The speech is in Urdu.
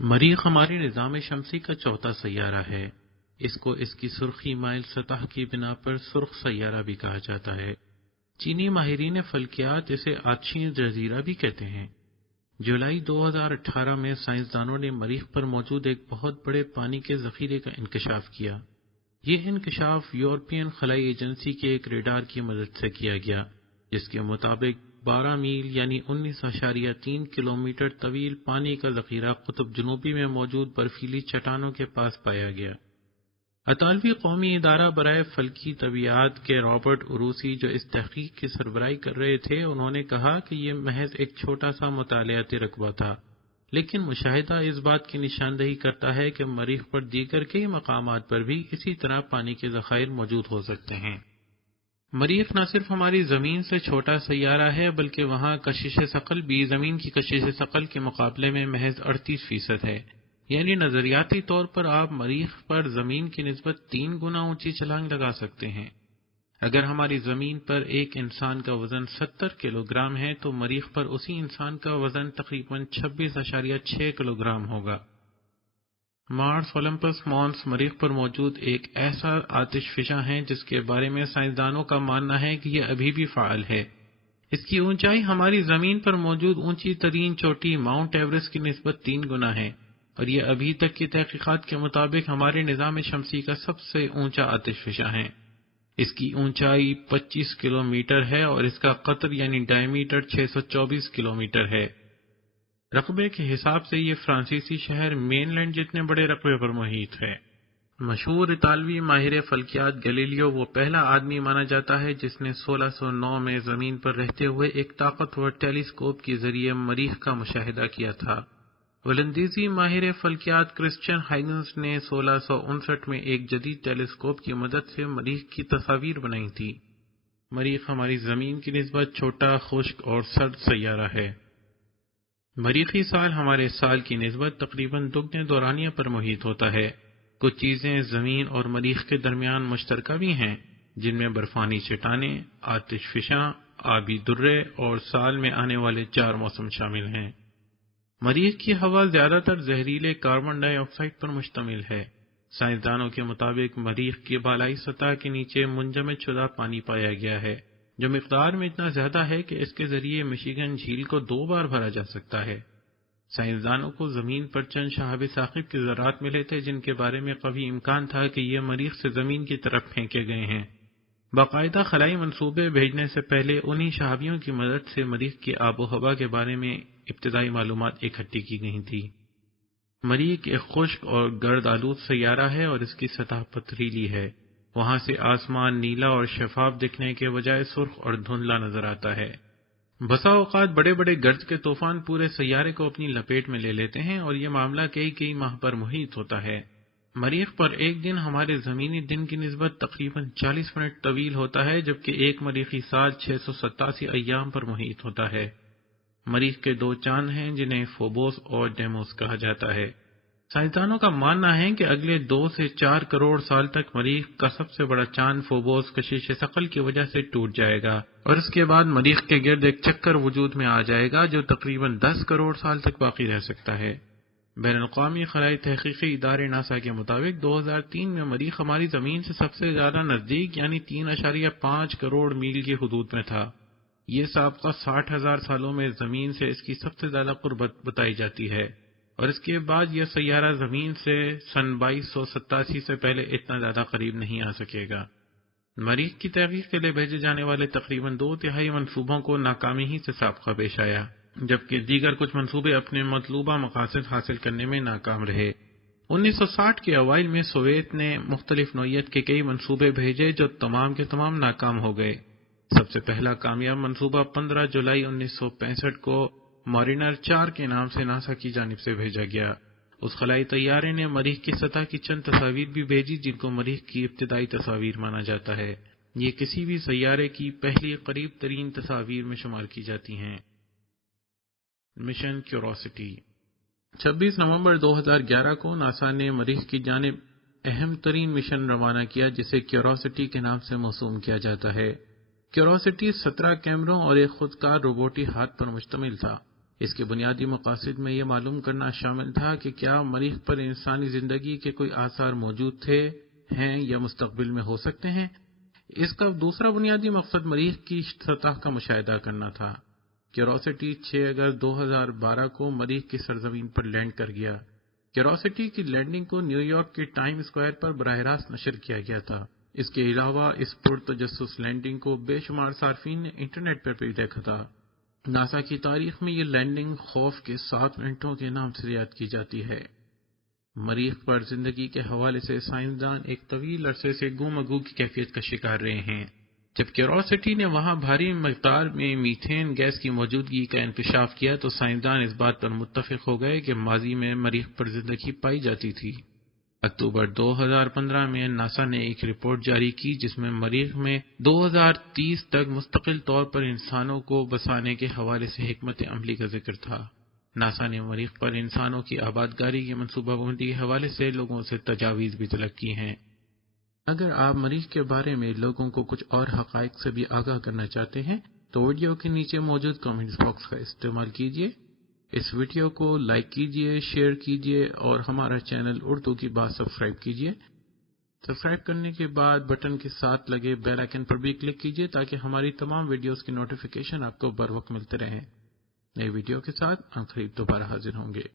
مریخ ہمارے نظام شمسی کا چوتھا سیارہ ہے۔ اس کو اس کی سرخی مائل سطح کی بنا پر سرخ سیارہ بھی کہا جاتا ہے۔ چینی ماہرین فلکیات اسے آتشین جزیرہ بھی کہتے ہیں۔ جولائی 2018 میں سائنسدانوں نے مریخ پر موجود ایک بہت بڑے پانی کے ذخیرے کا انکشاف کیا۔ یہ انکشاف یورپین خلائی ایجنسی کے ایک ریڈار کی مدد سے کیا گیا، جس کے مطابق 12 میل یعنی 19.3 کلومیٹر طویل پانی کا ذخیرہ قطب جنوبی میں موجود برفیلی چٹانوں کے پاس پایا گیا۔ اطالوی قومی ادارہ برائے فلکی طبیعیات کے رابرٹ اروسی، جو اس تحقیق کی سربراہی کر رہے تھے، انہوں نے کہا کہ یہ محض ایک چھوٹا سا مطالعاتی رقبہ تھا، لیکن مشاہدہ اس بات کی نشاندہی کرتا ہے کہ مریخ پر دیگر کئی مقامات پر بھی اسی طرح پانی کے ذخائر موجود ہو سکتے ہیں۔ مریخ نہ صرف ہماری زمین سے چھوٹا سیارہ ہے، بلکہ وہاں کشش ثقل بھی زمین کی کشش ثقل کے مقابلے میں محض 38% ہے، یعنی نظریاتی طور پر آپ مریخ پر زمین کی نسبت 3 گنا اونچی چھلانگ لگا سکتے ہیں۔ اگر ہماری زمین پر ایک انسان کا وزن 70 کلو گرام ہے تو مریخ پر اسی انسان کا وزن تقریباً 26.6 کلو گرام ہوگا۔ مارس اولمپس مونس مریخ پر موجود ایک ایسا آتش فشاں ہے جس کے بارے میں سائنسدانوں کا ماننا ہے کہ یہ ابھی بھی فعال ہے۔ اس کی اونچائی ہماری زمین پر موجود اونچی ترین چوٹی ماؤنٹ ایورسٹ کی نسبت 3 گنا ہے، اور یہ ابھی تک کی تحقیقات کے مطابق ہمارے نظام شمسی کا سب سے اونچا آتش فشاں ہے۔ اس کی اونچائی 25 کلومیٹر ہے اور اس کا قطر یعنی ڈائیمیٹر 624 کلومیٹر ہے۔ رقبے کے حساب سے یہ فرانسیسی شہر مین لینڈ جتنے بڑے رقبے پر محیط ہے۔ مشہور اطالوی ماہر فلکیات گیلیلیو وہ پہلا آدمی مانا جاتا ہے جس نے 1609 میں زمین پر رہتے ہوئے ایک طاقتور ٹیلیسکوپ کے ذریعے مریخ کا مشاہدہ کیا تھا۔ ولندیزی ماہر فلکیات کرسچین ہائگنز نے 1659 میں ایک جدید ٹیلیسکوپ کی مدد سے مریخ کی تصاویر بنائی تھی۔ مریخ ہماری زمین کی نسبت چھوٹا، خشک اور سرد سیارہ ہے۔ مریخی سال ہمارے سال کی نسبت تقریباً دگنے دورانیہ پر محیط ہوتا ہے۔ کچھ چیزیں زمین اور مریخ کے درمیان مشترکہ بھی ہیں، جن میں برفانی چٹانیں، آتش فشاں، آبی درے اور سال میں آنے والے 4 موسم شامل ہیں۔ مریخ کی ہوا زیادہ تر زہریلے کاربن ڈائی آکسائڈ پر مشتمل ہے۔ سائنسدانوں کے مطابق مریخ کی بالائی سطح کے نیچے منجمد شدہ پانی پایا گیا ہے، جو مقدار میں اتنا زیادہ ہے کہ اس کے ذریعے مشیگن جھیل کو 2 بار بھرا جا سکتا ہے۔ سائنسدانوں کو زمین پر چند شہاب ثاقب کے ذرات ملے تھے جن کے بارے میں قوی امکان تھا کہ یہ مریخ سے زمین کی طرف پھینکے گئے ہیں۔ باقاعدہ خلائی منصوبے بھیجنے سے پہلے انہی شہابیوں کی مدد سے مریخ کی آب و ہوا کے بارے میں ابتدائی معلومات اکٹھی کی گئی تھی۔ مریخ ایک خشک اور گرد آلود سیارہ ہے اور اس کی سطح پتھریلی ہے۔ وہاں سے آسمان نیلا اور شفاف دکھنے کے بجائے سرخ اور دھندلا نظر آتا ہے۔ بسا اوقات بڑے بڑے گرد کے طوفان پورے سیارے کو اپنی لپیٹ میں لے لیتے ہیں اور یہ معاملہ کئی ماہ پر محیط ہوتا ہے۔ مریخ پر ایک دن ہمارے زمینی دن کی نسبت تقریباً 40 منٹ طویل ہوتا ہے، جبکہ ایک مریخی سال 687 ایام پر محیط ہوتا ہے۔ مریخ کے 2 چاند ہیں جنہیں فوبوس اور ڈیموس کہا جاتا ہے۔ سائنسدانوں کا ماننا ہے کہ اگلے 2 سے 4 کروڑ سال تک مریخ کا سب سے بڑا چاند فوبوس کشش ثقل کی وجہ سے ٹوٹ جائے گا، اور اس کے بعد مریخ کے گرد ایک چکر وجود میں آ جائے گا جو تقریباً 10 کروڑ سال تک باقی رہ سکتا ہے۔ بین الاقوامی خلائی تحقیقی ادارے ناسا کے مطابق 2003 میں مریخ ہماری زمین سے سب سے زیادہ نزدیک یعنی 3.5 کروڑ میل کی حدود میں تھا۔ یہ سابقہ 60,000 سالوں میں زمین سے اس کی سب سے زیادہ قربت بتائی جاتی ہے، اور اس کے بعد یہ سیارہ زمین سے سن 2287 سے پہلے اتنا زیادہ قریب نہیں آ سکے گا۔ مریخ کی تحقیق کے لیے بھیجے جانے والے تقریباً 2/3 منصوبوں کو ناکامی ہی سے سابقہ پیش آیا، جبکہ دیگر کچھ منصوبے اپنے مطلوبہ مقاصد حاصل کرنے میں ناکام رہے۔ 1960 کے اوائل میں سوویت نے مختلف نوعیت کے کئی منصوبے بھیجے جو تمام کے تمام ناکام ہو گئے۔ سب سے پہلا کامیاب منصوبہ 15 جولائی 1965 کو مارینر 4 کے نام سے ناسا کی جانب سے بھیجا گیا۔ اس خلائی طیارے نے مریخ کی سطح کی چند تصاویر بھی بھیجی جن کو مریخ کی ابتدائی تصاویر مانا جاتا ہے۔ یہ کسی بھی سیارے کی پہلی قریب ترین تصاویر میں شمار کی جاتی ہیں۔ مشن کیوروسٹی 26 نومبر 2011 کو ناسا نے مریخ کی جانب اہم ترین مشن روانہ کیا جسے کیوروسٹی کے نام سے موسوم کیا جاتا ہے۔ کیوروسٹی 17 کیمروں اور ایک خودکار روبوٹی ہاتھ پر مشتمل تھا۔ اس کے بنیادی مقاصد میں یہ معلوم کرنا شامل تھا کہ کیا مریخ پر انسانی زندگی کے کوئی آثار موجود تھے، ہیں یا مستقبل میں ہو سکتے ہیں۔ اس کا دوسرا بنیادی مقصد مریخ کی سطح کا مشاہدہ کرنا تھا۔ کیوروسٹی 6 اگست 2012 کو مریخ کی سرزمین پر لینڈ کر گیا۔ کیوروسٹی کی لینڈنگ کو نیو یارک کے ٹائم اسکوائر پر براہ راست نشر کیا گیا تھا۔ اس کے علاوہ اس پرتجسس لینڈنگ کو بے شمار صارفین نے انٹرنیٹ پر بھی دیکھا تھا۔ ناسا کی تاریخ میں یہ لینڈنگ خوف کے 7 منٹوں کے نام سے یاد کی جاتی ہے۔ مریخ پر زندگی کے حوالے سے سائنسدان ایک طویل عرصے سے گم و گو کی کیفیت کا شکار رہے ہیں۔ جب کیوروسٹی نے وہاں بھاری مقدار میں میتھین گیس کی موجودگی کا انکشاف کیا تو سائنسدان اس بات پر متفق ہو گئے کہ ماضی میں مریخ پر زندگی پائی جاتی تھی۔ اکتوبر 2015 میں ناسا نے ایک رپورٹ جاری کی جس میں مریخ میں 2030 تک مستقل طور پر انسانوں کو بسانے کے حوالے سے حکمت عملی کا ذکر تھا۔ ناسا نے مریخ پر انسانوں کی آبادکاری کی منصوبہ بندی کے حوالے سے لوگوں سے تجاویز بھی طلب کی ہیں۔ اگر آپ مریخ کے بارے میں لوگوں کو کچھ اور حقائق سے بھی آگاہ کرنا چاہتے ہیں تو ویڈیو کے نیچے موجود کمنٹس باکس کا استعمال کیجیے۔ اس ویڈیو کو لائک کیجیے، شیئر کیجیے اور ہمارا چینل اردو کی بات سبسکرائب کیجیے۔ سبسکرائب کرنے کے بعد بٹن کے ساتھ لگے بیل آئیکن پر بھی کلک کیجیے تاکہ ہماری تمام ویڈیوز کی نوٹیفیکیشن آپ کو بر وقت ملتے رہیں۔ نئی ویڈیو کے ساتھ ہم قریب دوبارہ حاضر ہوں گے۔